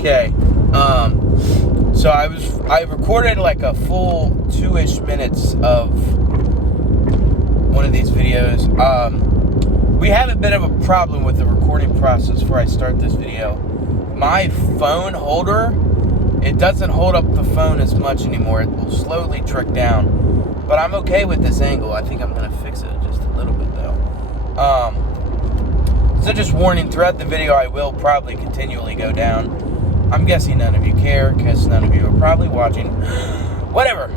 Okay. So I recorded like a full 2-ish minutes of one of these videos. We have a bit of a problem with the recording process before I start this video. My phone holder, it doesn't hold up the phone as much anymore. It will slowly trick down. But I'm okay with this angle. I think I'm going to fix it just a little bit though. So just warning, throughout the video I will probably continually go down. I'm guessing none of you care because none of you are probably watching. Whatever.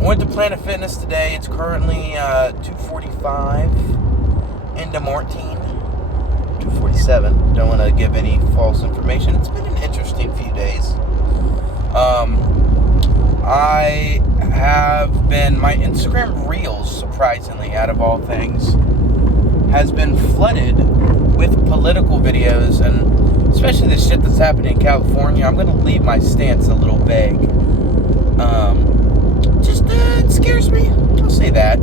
Went to Planet Fitness today. It's currently 2:45 in the morning. 2:47. Don't want to give any false information. It's been an interesting few days. I have been, my Instagram Reels, surprisingly, out of all things, has been flooded with political videos, and especially the shit that's happening in California. I'm going to leave my stance a little vague. It scares me. I'll say that.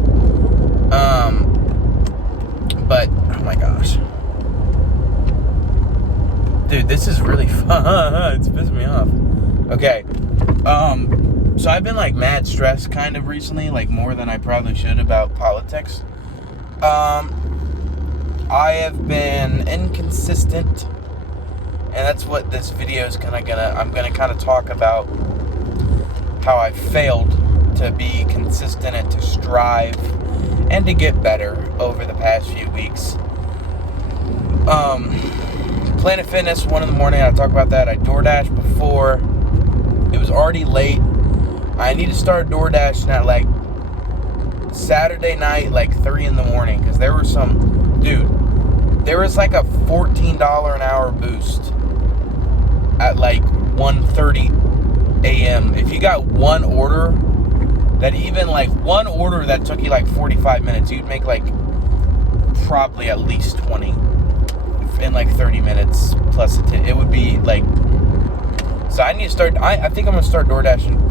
But, oh my gosh. Dude, this is really fun. It's pissing me off. Okay. So I've been like mad stressed kind of recently, like more than I probably should about politics. I have been inconsistent, and that's what this video is I'm gonna kind of talk about how I failed to be consistent and to strive and to get better over the past few weeks. Planet Fitness, 1 in the morning, I talk about that. I DoorDash before. It was already late. I need to start DoorDashing at like Saturday night, like 3 in the morning, because there was there was like a $14 an hour boost at like 1:30 a.m. If you got one order, one order that took you like 45 minutes, you'd make like probably at least 20 in like 30 minutes plus it would be like, so I need to start, I think I'm going to start DoorDashing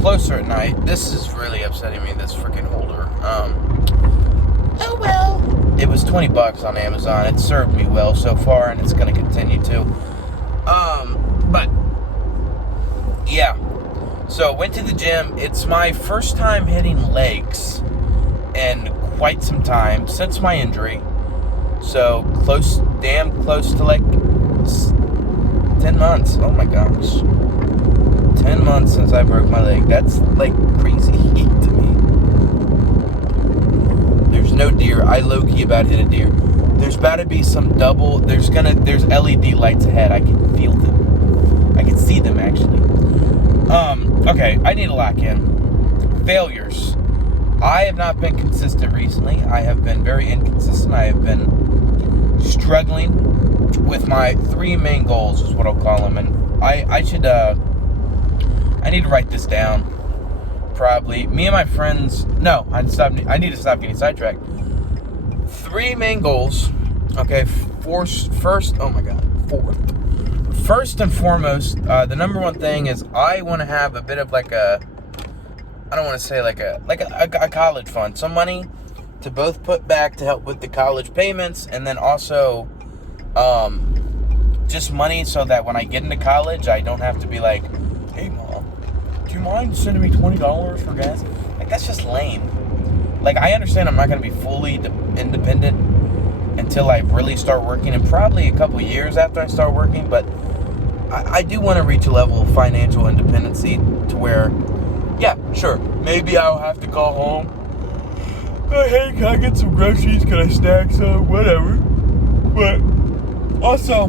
closer at night. This is really upsetting me, this freaking holder. Oh well. It was $20 on Amazon. It served me well so far, and it's going to continue to. But yeah. So went to the gym. It's my first time hitting legs in quite some time since my injury. So damn close to like 10 months. Oh my gosh. 10 months since I broke my leg. That's like crazy heat to me. There's no deer. I low-key about hit a deer. There's about to be some there's LED lights ahead. I can feel them. I can see them actually. Okay, I need to lock in. Failures. I have not been consistent recently. I have been very inconsistent. I have been struggling with my 3 main goals, is what I'll call them. And I need to write this down. Probably. Me and my friends... No, I need to stop getting sidetracked. 3 main goals. Okay, first... Oh my god. 4th. First and foremost, the number one thing is I want to have a bit of like a... I don't want to say like a college fund. Some money to both put back to help with the college payments, and then also just money so that when I get into college, I don't have to be like, hey mom, do you mind sending me $20 for gas? Like, that's just lame. Like, I understand I'm not going to be fully independent until I really start working, and probably a couple years after I start working, but I do want to reach a level of financial independency to where, yeah, sure, maybe I'll have to call home. Oh, hey, can I get some groceries? Can I snack some? Whatever. But also,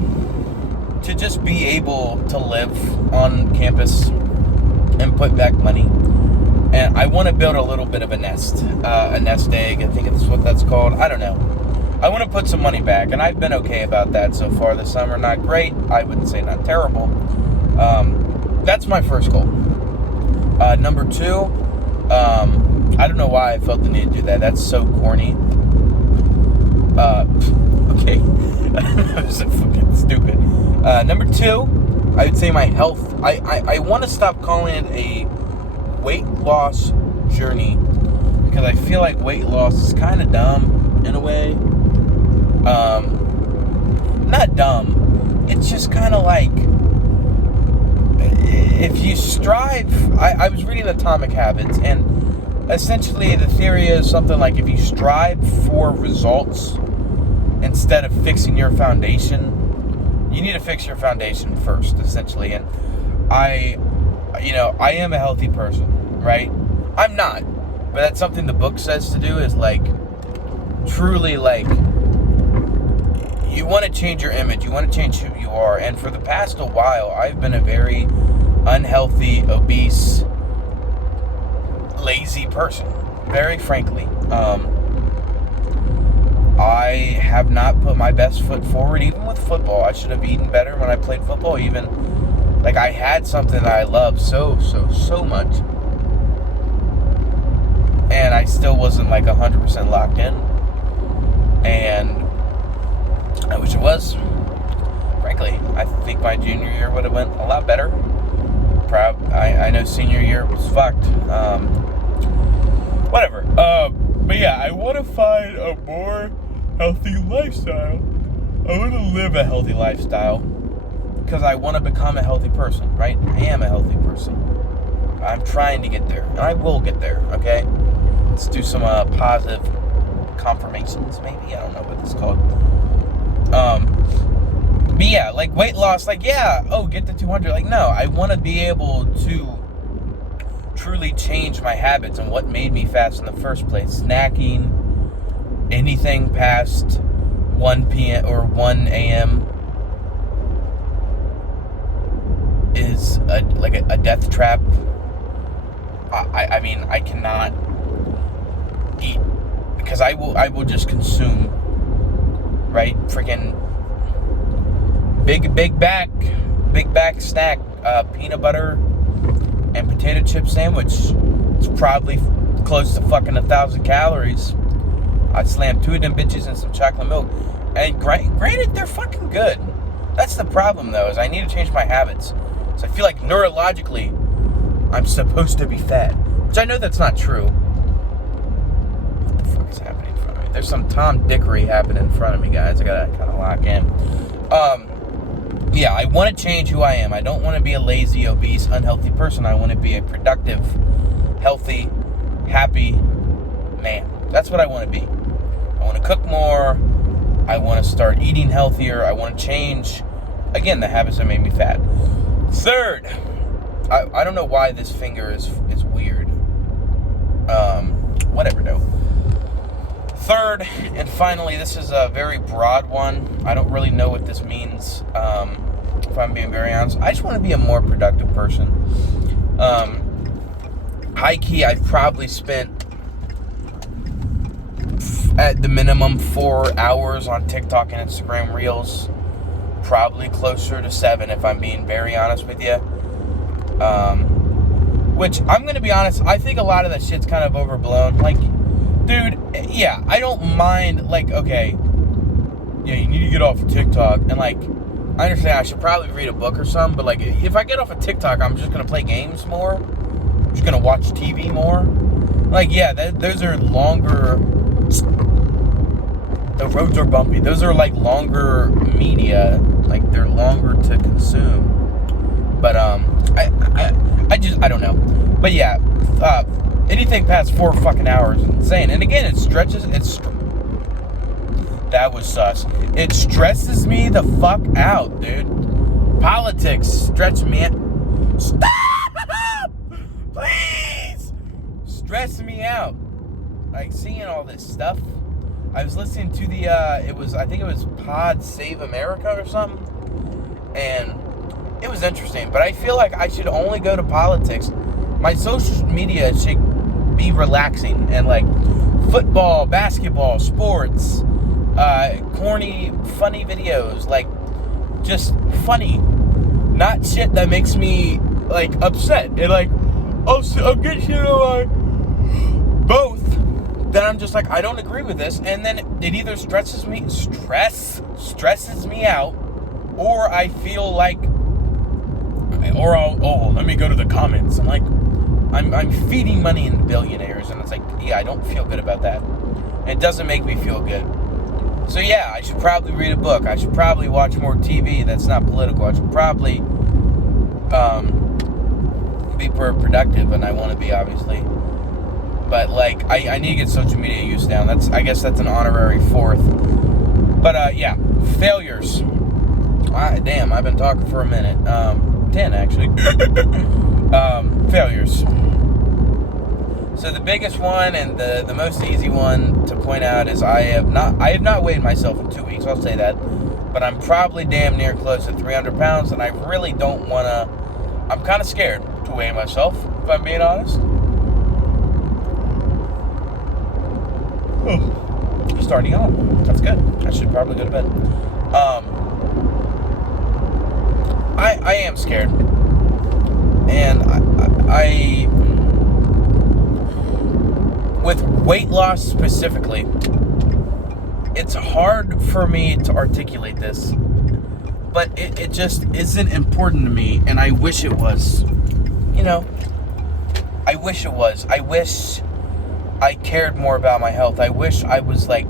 to just be able to live on campus and put back money. And I want to build a little bit of a nest egg, I think that's what that's called. I don't know. I want to put some money back, and I've been okay about that so far this summer. Not great. I wouldn't say not terrible. That's my first goal. Number 2, I don't know why I felt the need to do that. That's so corny. Okay. That was so fucking stupid. Number 2, I would say my health. I want to stop calling it a weight loss journey, because I feel like weight loss is kind of dumb in a way. Not dumb. it's just kind of like, if you strive, I was reading Atomic Habits, and essentially the theory is something like, if you strive for results instead of fixing your foundation, you need to fix your foundation first, essentially. And I am a healthy person, right? I'm not, but that's something the book says to do, is like, truly, like, you want to change your image, you want to change who you are. And for the past a while, I've been a very unhealthy, obese, lazy person, very frankly. I have not put my best foot forward, even with football. I should have eaten better when I played football. Even, like, I had something that I loved so much, and I still wasn't like 100% locked in. And I wish it was. Frankly, I think my junior year would have went a lot better. I know senior year was fucked. Whatever. But yeah, I want to find a more healthy lifestyle. I want to live a healthy lifestyle because I want to become a healthy person, right? I am a healthy person. I'm trying to get there, and I will get there, okay? Let's do some positive confirmations, maybe. I don't know what this is called. But yeah, like, weight loss, like, yeah, get to 200. Like, no, I want to be able to truly change my habits and what made me fast in the first place. Snacking, anything past 1 p.m. or 1 a.m. is a death trap. I mean, I cannot eat because I will just consume, right? Freaking big back snack, peanut butter and potato chip sandwich. It's probably close to fucking 1,000 calories. I slammed 2 of them bitches in some chocolate milk. And granted, they're fucking good. That's the problem, though, is I need to change my habits. So I feel like neurologically, I'm supposed to be fat. Which I know that's not true. What the fuck is happening in front of me? There's some Tom Dickery happening in front of me, guys. I gotta kind of lock in. Yeah, I want to change who I am. I don't want to be a lazy, obese, unhealthy person. I want to be a productive, healthy, happy man. That's what I want to be. I want to cook more. I want to start eating healthier. I want to change, again, the habits that made me fat. Third, I don't know why this finger is weird. Whatever, though. Third, and finally, this is a very broad one. I don't really know what this means, if I'm being very honest. I just want to be a more productive person. High-key, I've probably spent, at the minimum, 4 hours on TikTok and Instagram Reels. Probably closer to 7, if I'm being very honest with you. Which, I'm going to be honest, I think a lot of that shit's kind of overblown. Like, dude, yeah, I don't mind, like, okay, yeah, you need to get off of TikTok, and, like, I understand I should probably read a book or something, but, like, if I get off of TikTok, I'm just going to play games more, I'm just going to watch TV more. Like, yeah, those are longer, the roads are bumpy, those are, like, longer media, like, they're longer to consume, but, I don't know, but, yeah, anything past 4 fucking hours is insane. And again, that was sus. It stresses me the fuck out, dude. Politics stretch me out. Stop! Please! Stress me out. Like, seeing all this stuff. I was listening to the, I think it was Pod Save America or something. And it was interesting. But I feel like I should only go to politics. My social media should be relaxing and, like, football, basketball, sports, corny, funny videos, like, just funny, not shit that makes me, like, upset, and, like, I'll get shit on both, then I'm just like, I don't agree with this, and then it either stresses me out, or I feel like, or let me go to the comments, I'm like, I'm feeding money into billionaires, and it's like, yeah, I don't feel good about that. It doesn't make me feel good. So yeah, I should probably read a book. I should probably watch more TV that's not political. I should probably be more productive, and I want to be, obviously. But like, I need to get social media use down. I guess that's an honorary fourth. But yeah, failures. Damn, I've been talking for a minute. 10 actually. Failures. So the biggest one and the most easy one to point out is I have not weighed myself in 2 weeks. I'll say that, but I'm probably damn near close to 300 pounds, and I really don't want to. I'm kind of scared to weigh myself, if I'm being honest. Starting on. That's good. I should probably go to bed. I am scared, and I with weight loss specifically, it's hard for me to articulate this, but it just isn't important to me, and I wish it was. I wish it was. I wish I cared more about my health. I wish I was like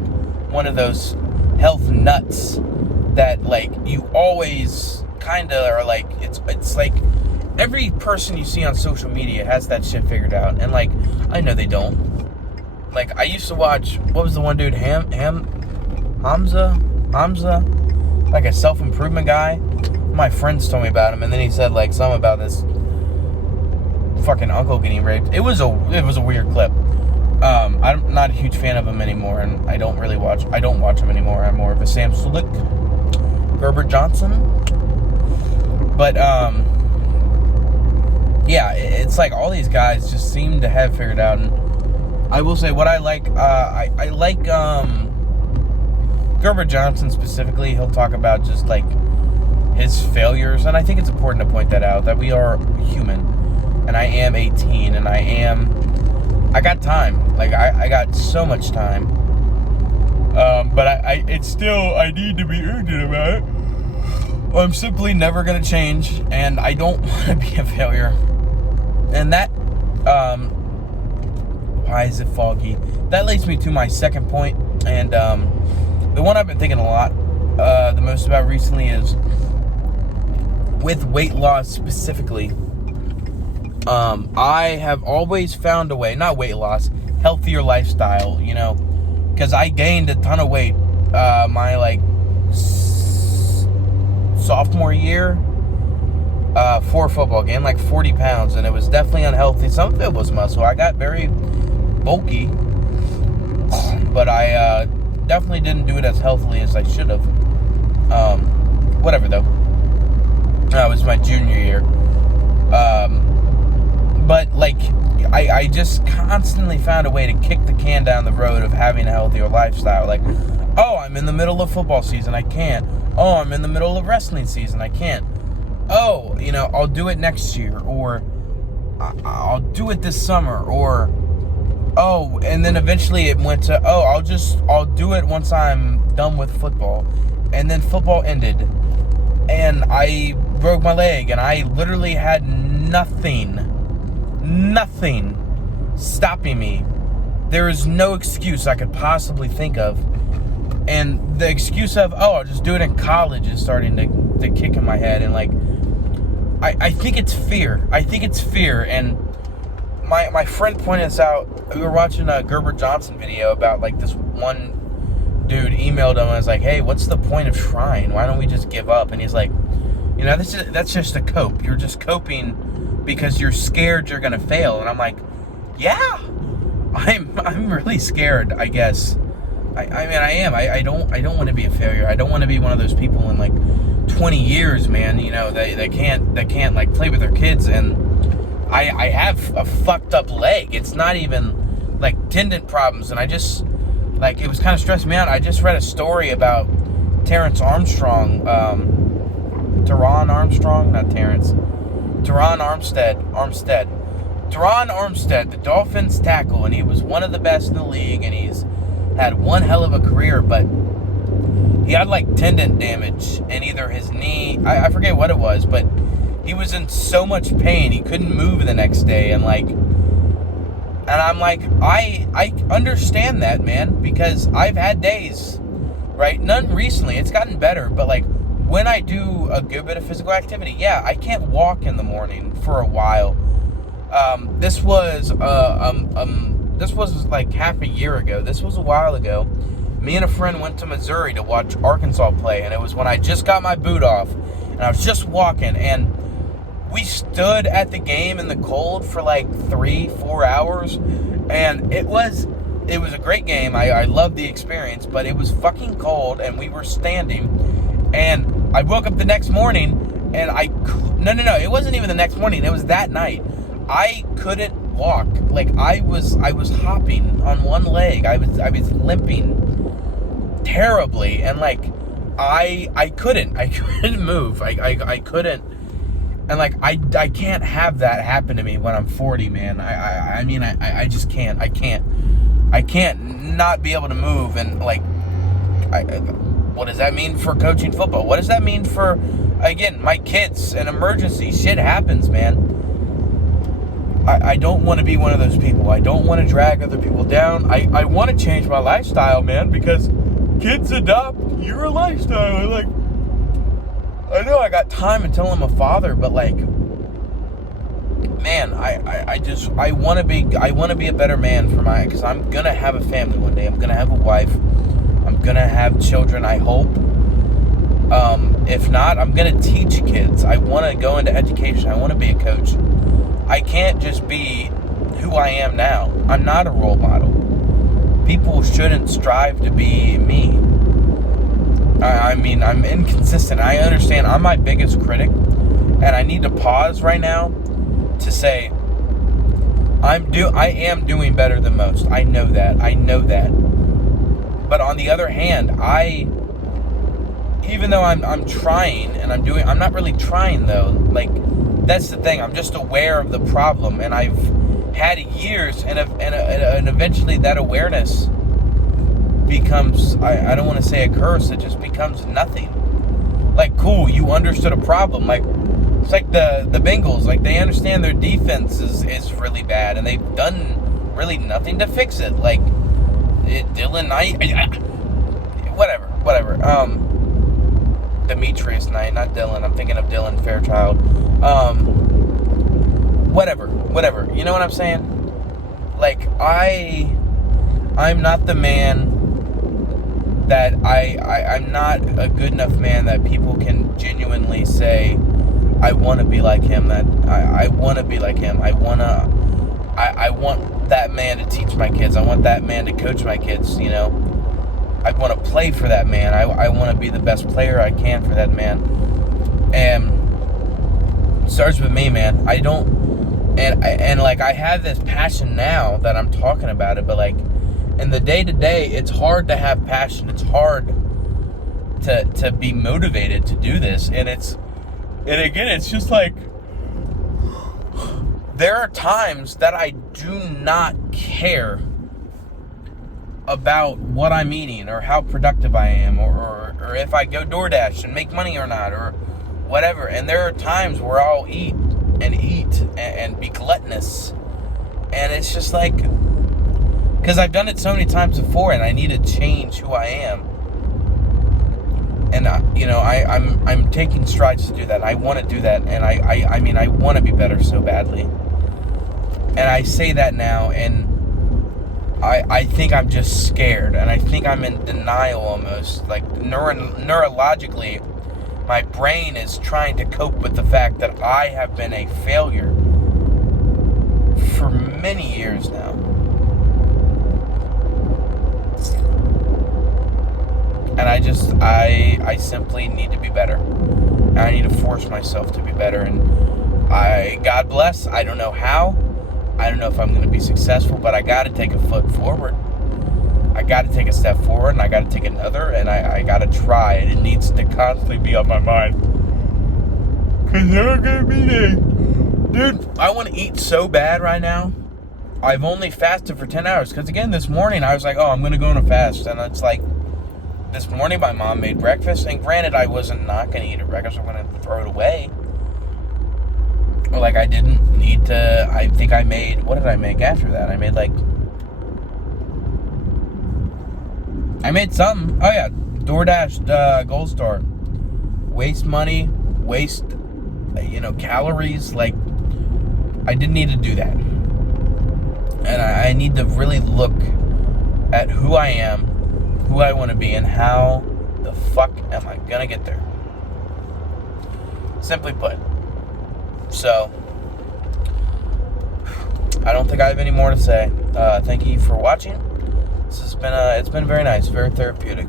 one of those health nuts that like you always kind of are like, it's like every person you see on social media has that shit figured out, and like I know they don't. Like I used to watch, what was the one dude, Hamza, like a self-improvement guy. My friends told me about him, and then he said like something about this fucking uncle getting raped. It was a weird clip. I'm not a huge fan of him anymore, and I don't watch him anymore. I'm more of a Sam Sulek, Gerber Johnson. But yeah, it's like all these guys just seem to have figured out. And I will say what I like. I like Gerber Johnson specifically. He'll talk about just like his failures, and I think it's important to point that out, that we are human, and I am 18, and I got time. Like I got so much time. But I need to be urgent about it. I'm simply never gonna change, and I don't want to be a failure. And that, why is it foggy? That leads me to my second point, and the one I've been thinking a lot, the most about recently is with weight loss specifically. I have always found a way, not weight loss, healthier lifestyle, because I gained a ton of weight, my like sophomore year, for football, gained like 40 pounds, and it was definitely unhealthy. Some of it was muscle. I got very bulky, but I definitely didn't do it as healthily as I should have. Whatever though. It was my junior year. But like, I just constantly found a way to kick the can down the road of having a healthier lifestyle. Like, oh, I'm in the middle of football season, I can't. Oh, I'm in the middle of wrestling season, I can't. Oh, I'll do it next year, or I'll do it this summer, or oh, and then eventually it went to, oh, I'll do it once I'm done with football. And then football ended, and I broke my leg, and I literally had nothing stopping me. There is no excuse I could possibly think of. And the excuse of, oh, I'll just do it in college is starting to kick in my head. And like, I think it's fear. And my friend pointed this out. We were watching a Gerber Johnson video about like this one dude emailed him and was like, hey, what's the point of trying? Why don't we just give up? And he's like, that's just a cope. You're just coping because you're scared you're gonna fail. And I'm like, yeah, I'm really scared, I guess. I mean, I am. I don't want to be a failure. I don't want to be one of those people in like 20 years, man. They can't like play with their kids, and I have a fucked up leg. It's not even like tendon problems, and I just like, it was kind of stressing me out. I just read a story about Terrence Armstrong, Teron Armstrong, not Terrence. Teron Armstead, the Dolphins tackle, and he was one of the best in the league, and he's had one hell of a career, but he had like tendon damage in either his knee, I forget what it was, but he was in so much pain he couldn't move the next day, and I'm like, I understand that, man, because I've had days where right? None recently. It's gotten better, but like when I do a good bit of physical activity, yeah, I can't walk in the morning for a while. This was like half a year ago. This was a while ago. Me and a friend went to Missouri to watch Arkansas play, and it was when I just got my boot off, and I was just walking, and we stood at the game in the cold for like 3-4 hours, and it was a great game. I loved the experience, but it was fucking cold, and we were standing, and I woke up the next morning, and no, it wasn't even the next morning, it was that night. I couldn't walk. Like, I was hopping on one leg. I was limping terribly, and like, I couldn't move. I couldn't. And like, I can't have that happen to me when I'm 40, man. I mean, I just can't. I can't not be able to move. And like, what does that mean for coaching football? What does that mean for, again, my kids? An emergency, shit happens, man. I don't want to be one of those people. I don't want to drag other people down. I want to change my lifestyle, man, because kids adopt your lifestyle. Like, I know I got time until I'm a father, but like, man, I want to be a better man for because I'm gonna have a family one day. I'm gonna have a wife. I'm gonna have children, I hope. If not, I'm gonna teach kids. I want to go into education. I want to be a coach. I can't just be who I am now. I'm not a role model. People shouldn't strive to be me. I mean, I'm inconsistent. I understand I'm my biggest critic, and I need to pause right now to say I am doing better than most. I know that. But on the other hand, even though I'm trying and I'm not really trying though. Like, that's the thing. I'm just aware of the problem, and I've had years, and eventually that awareness becomes, I don't want to say a curse, it just becomes nothing. Like, cool, you understood a problem. Like, it's like the Bengals, like, they understand their defense is really bad, and they've done really nothing to fix it. Like, Dylan Knight, whatever. Demetrius Knight, not Dylan. I'm thinking of Dylan Fairchild. Whatever. You know what I'm saying? Like, I'm not the man that I'm not a good enough man that people can genuinely say, I want to be like him, that I want to be like him. I want that man to teach my kids. I want that man to coach my kids, you know. I want to play for that man. I want to be the best player I can for that man. And it starts with me, man. I have this passion now that I'm talking about it, but like, in the day-to-day, it's hard to have passion. It's hard to be motivated to do this. And again, it's just like, there are times that I do not care about what I'm eating or how productive I am or if I go DoorDash and make money or not or whatever. And there are times where I'll eat and be gluttonous. And it's just like, because I've done it so many times before, and I need to change who I am. And I'm taking strides to do that. I want to do that, and I mean, I want to be better so badly. And I say that now, and I think I'm just scared, and I think I'm in denial almost. Like, neurologically, my brain is trying to cope with the fact that I have been a failure for many years now. And I simply need to be better. And I need to force myself to be better. And God bless, I don't know how. I don't know if I'm going to be successful, but I got to take a foot forward. I got to take a step forward, and I got to take another, and I got to try. And it needs to constantly be on my mind. Because there are going to be days. Dude, I want to eat so bad right now. I've only fasted for 10 hours. Because, again, this morning I was like, I'm going to go on a fast. And it's like, this morning my mom made breakfast. And granted, I wasn't not going to eat a breakfast. I'm going to throw it away. Or like, I didn't need to. I think I made, what did I make after that? I made something. Oh yeah, DoorDash Gold Star. Waste money, waste, calories. Like, I didn't need to do that. And I need to really look at who I am, who I want to be, and how the fuck am I gonna get there? Simply put. So, I don't think I have any more to say. Thank you for watching. This has been it's been very nice, very therapeutic.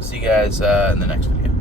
See you guys in the next video.